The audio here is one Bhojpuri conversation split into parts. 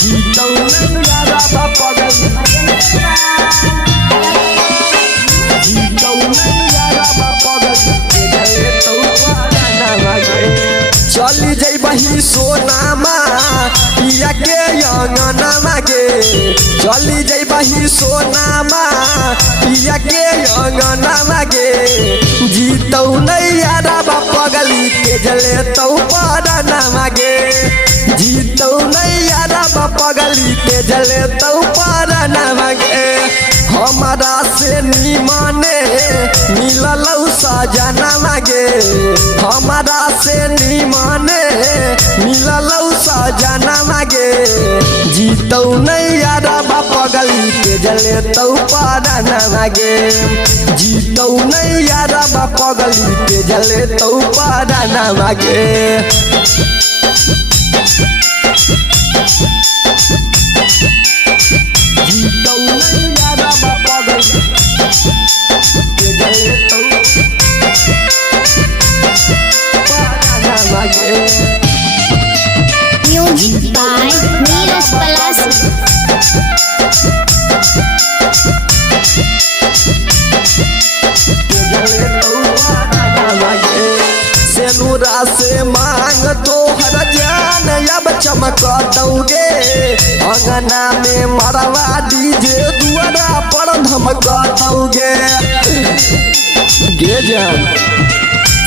जीतौ नहीं यारा पगल जीतौ नहीं यारा पगल तेजले तो पारा लगे चली जइबही सोनामा पिया के अंगनामा गे चली जइबही सोनामा पिया के अंगनामा गे जीतौ नहीं यारा पगली तेजले तो पारा गे जीतौ नहीं यारा पगली तेजले तो पारा गे हमारा से निमाने मिललौ सजना गे हमारा से निमाने मिललौ सजना गे जीतौ नहीं यारा पगली तेजले तो पारा गे जीतौ नहीं यारा पगली तेजले तो पारा गे जीतौ नहीं यारा पगल तेजले तो पारा लगे Music by Neeraj Palasi. सेनुरा से मांग तोहर जान अब चमक दोगे अंगना में मरवा दीजे दुआरा पर धमक दोगे गे जान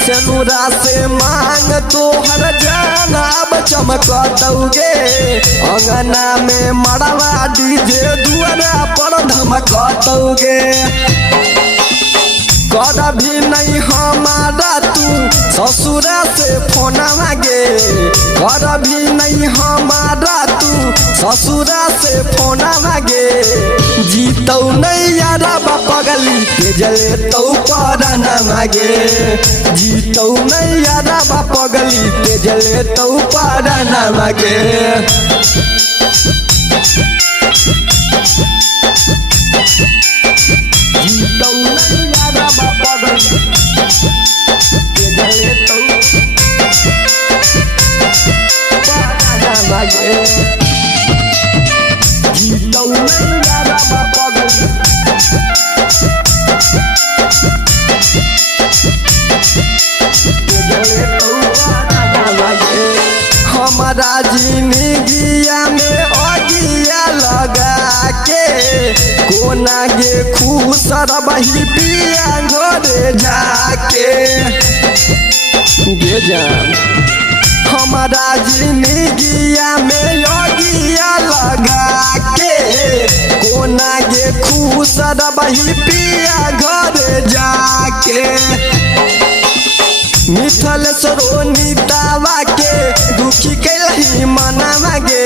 सेनुरा से मांग तोहर जान अब चमक दोगे अंगना में मरवा दीजे दुआरा पर धमक दोगे कर भी नहीं हमारा तू ससुरा से फोन मांगे कर भी नहीं हमारा तू ससुरा से फोन मांगे जीतौ नहीं यारा पगली तेजले तो पारा मांगे जीतौ नहीं यारा पगली तेजले तो पारा मांगे जीतौ नहीं यारा पगल तेजले तो पारा लगे जीतौ नहीं यारा पगल तेजले तो पारा लगे हमारा जिंदगिया में अगिया लगा के कोना गे खुश रही पिया घरे जाके गे जान हमारा जिंदगिया में योगिया लगा के कोना गे खुश रही पिया घरे जाके मिथल सरोनी दावा के दुखी कैलही मना गे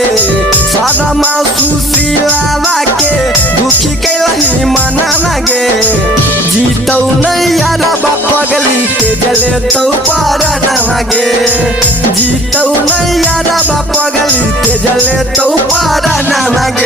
सारा सुशीलावा के दुखी कैलही मना गे जीतौ नहीं यारा पगली तेजले तो पारा गे जीतौ नहीं यारा पगली तेजले तो पारा गे